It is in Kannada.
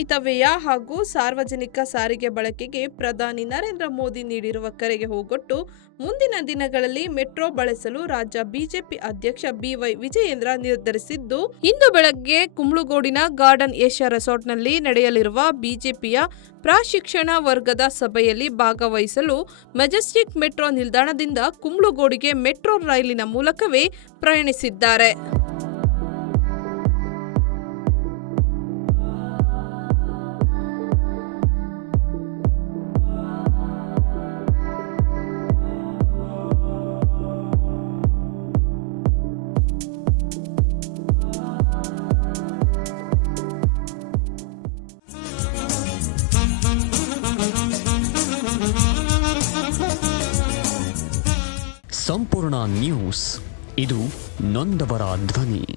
ಮಿತವ್ಯಯ ಹಾಗೂ ಸಾರ್ವಜನಿಕ ಸಾರಿಗೆ ಬಳಕೆಗೆ ಪ್ರಧಾನಿ ನರೇಂದ್ರ ಮೋದಿ ನೀಡಿರುವ ಕರೆಗೆ ಹೋಗೊಟ್ಟು ಮುಂದಿನ ದಿನಗಳಲ್ಲಿ ಮೆಟ್ರೋ ಬಳಸಲು ರಾಜ್ಯ ಬಿಜೆಪಿ ಅಧ್ಯಕ್ಷ ಬಿವೈ ವಿಜಯೇಂದ್ರ ನಿರ್ಧರಿಸಿದ್ದು, ಇಂದು ಬೆಳಗ್ಗೆ ಕುಂಬ್ಳಗೋಡಿನ ಗಾರ್ಡನ್ ಏಷ್ಯಾ ರೆಸಾರ್ಟ್ನಲ್ಲಿ ನಡೆಯಲಿರುವ ಬಿಜೆಪಿಯ ಪ್ರಶಿಕ್ಷಣ ವರ್ಗದ ಸಭೆಯಲ್ಲಿ ಭಾಗವಹಿಸಲು ಮೆಜೆಸ್ಟಿಕ್ ಮೆಟ್ರೋ ನಿಲ್ದಾಣದಿಂದ ಕುಂಬ್ಳಗೋಡಿಗೆ ಮೆಟ್ರೋ ರೈಲಿನ ಮೂಲಕವೇ ಪ್ರಯಾಣಿಸಿದ್ದಾರೆ. ಸಂಪೂರ್ಣ ನ್ಯೂಸ್, ಇದು ನೊಂದವರ ಧ್ವನಿ.